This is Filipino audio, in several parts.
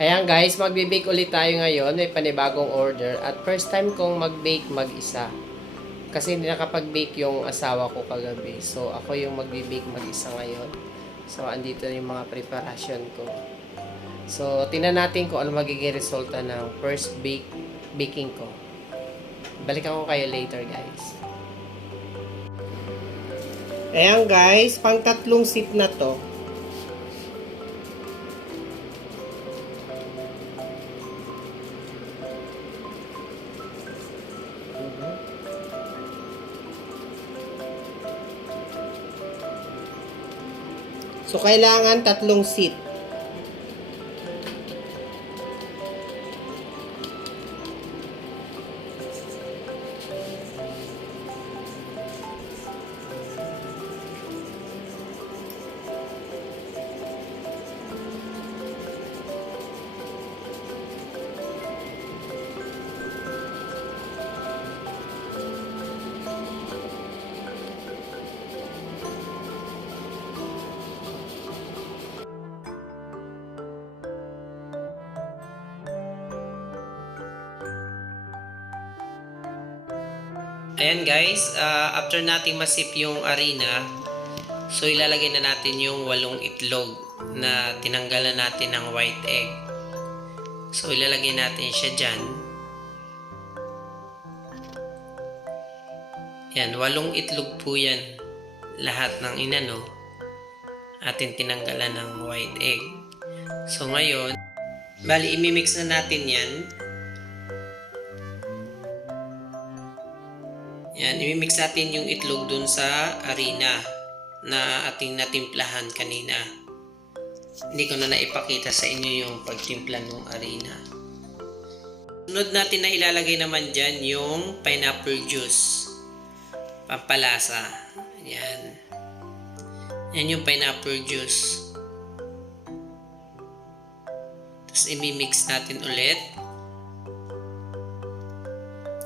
Ayan guys, magbe-bake ulit tayo ngayon. May panibagong order. At first time kong mag-bake mag-isa. Kasi hindi nakapag-bake yung asawa ko kagabi. So, ako yung magbe-bake mag-isa ngayon. So, andito yung mga preparation ko. So, tingnan natin kung ano magiging resulta ng first baking ko. Balikan ko kayo later guys. Ayan guys, pang tatlong sip na to. So, kailangan tatlong seat. Ayan guys, after nating masip yung harina, so ilalagay na natin yung 8 itlog na tinanggalan natin ng white egg. So ilalagay natin siya dyan. Yan, 8 itlog po yan. Lahat ng inano, atin tinanggalan ng white egg. So ngayon, bali imimix na natin yan. Yan, imimix natin yung itlog dun sa harina na ating natimplahan kanina. Hindi ko na naipakita sa inyo yung pagtimpla ng harina. Sunod natin na ilalagay naman dyan yung pineapple juice. Pampalasa. Yan. Yan yung pineapple juice. Tapos imimix natin ulit.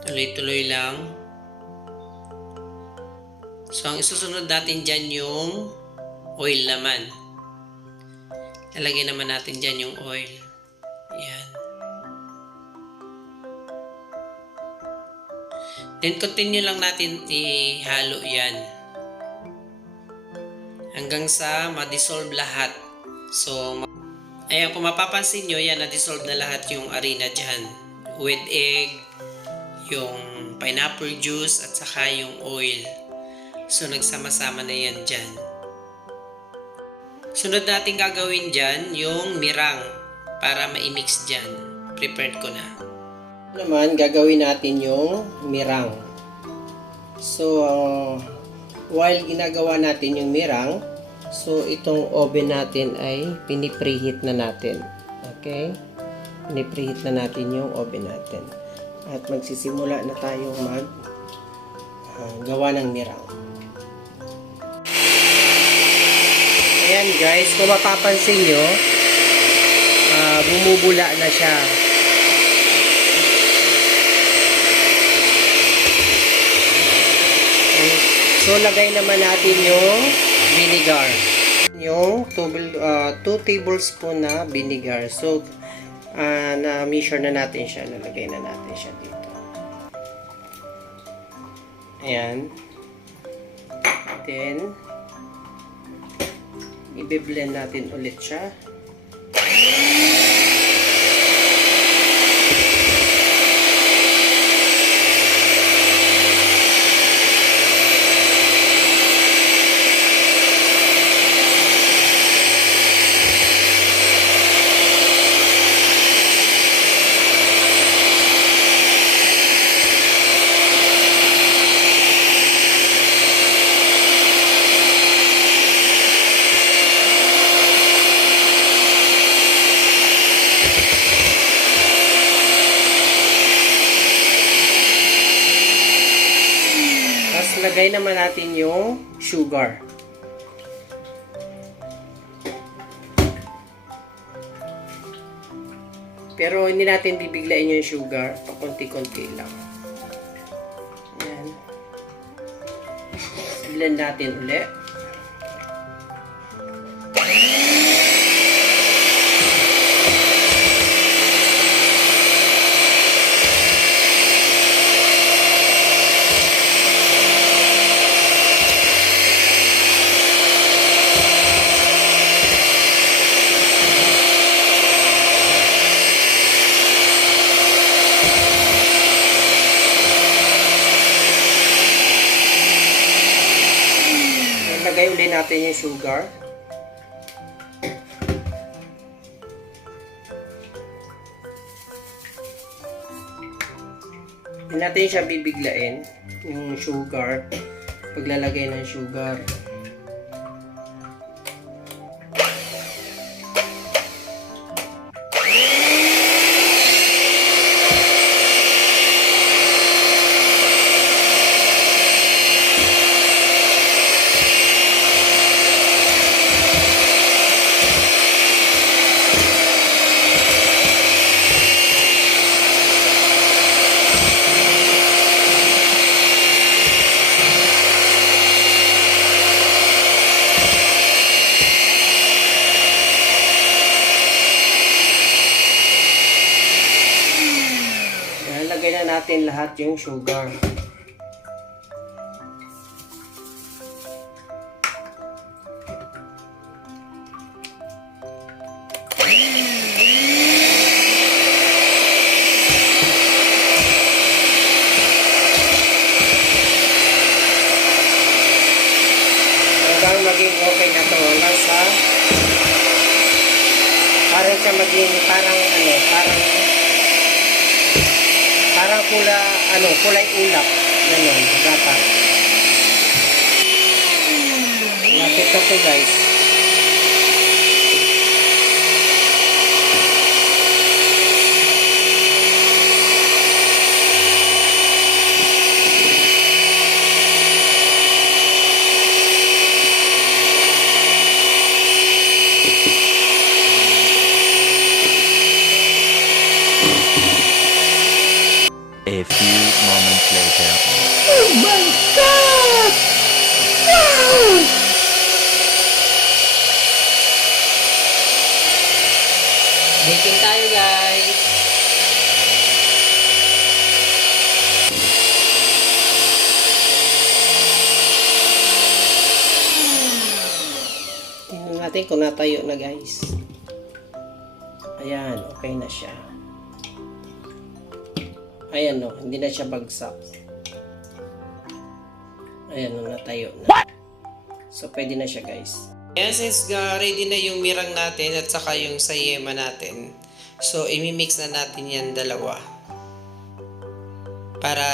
Tuloy-tuloy lang. So, ang isusunod natin dyan yung oil naman. Lalagay naman natin dyan yung oil. Yan. Then, continue lang natin ihalo yan. Hanggang sa ma-dissolve lahat. So, ayan, kung mapapansin nyo, yan, na-dissolve na lahat yung harina dyan. With egg, yung pineapple juice, at saka yung oil. So, nagsama-sama na yan dyan. Sunod natin gagawin dyan, yung mirang para ma-mix dyan. Prepared ko na. Naman, gagawin natin yung mirang. So, while ginagawa natin yung mirang, so, itong oven natin ay pinipreheat na natin. Okay? Pinipreheat na natin yung oven natin. At magsisimula na tayong gawa ng mirang. Ayan guys, kung mapapansin nyo, bumubula na siya. So, lagay naman natin yung vinegar. Yung 2 tablespoon na vinegar. So, na-measure na natin siya. Nalagay na natin siya dito. Ayan. Then, i-blend natin ulit siya. Lagay naman natin yung sugar. Pero hindi natin bibiglain yung sugar. Pakunti-kunti lang. Ayan. Blend natin ulit. Ilalagay ulit natin yung sugar. Hindi natin siya bibiglain, yung sugar, paglalagay ng sugar. Lagay na natin lahat yung sugar. Hanggang maging okay na ito. Hanggang sa parang siya maging parang kulay ulap. Ganun, dapat. Lapit na to, guys. A few moments later. Oh my God! Wow! Baking tayo, guys. Tingnan natin kung natayo na, guys. Ayan, okay na siya. Ayan no, hindi na siya bagsak. Ayan no, natayo na. What? So, pwede na siya, guys. Ayan, since ready na yung mirang natin at saka yung sayema natin. So, imimix na natin yan dalawa. Para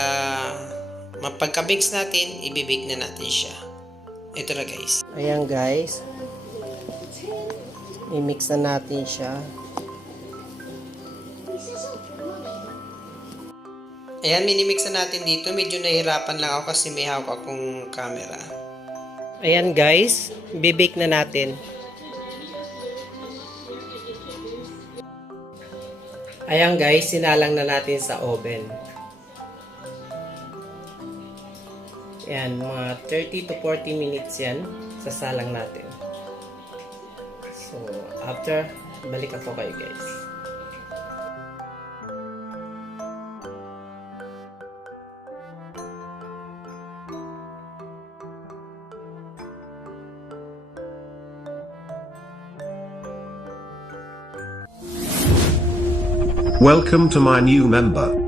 mapagka-mix natin, ibibake na natin siya. Ito na, guys. Ayan, guys. I-mix na natin siya. Ayan, minimix na natin dito. Medyo nahirapan lang ako kasi may hawak akong camera. Ayan guys, bibake na natin. Ayan guys, sinalang na natin sa oven. Ayan, mga 30 to 40 minutes yan. Sasalang natin. So, after, balik ako kayo guys. Welcome to my new member.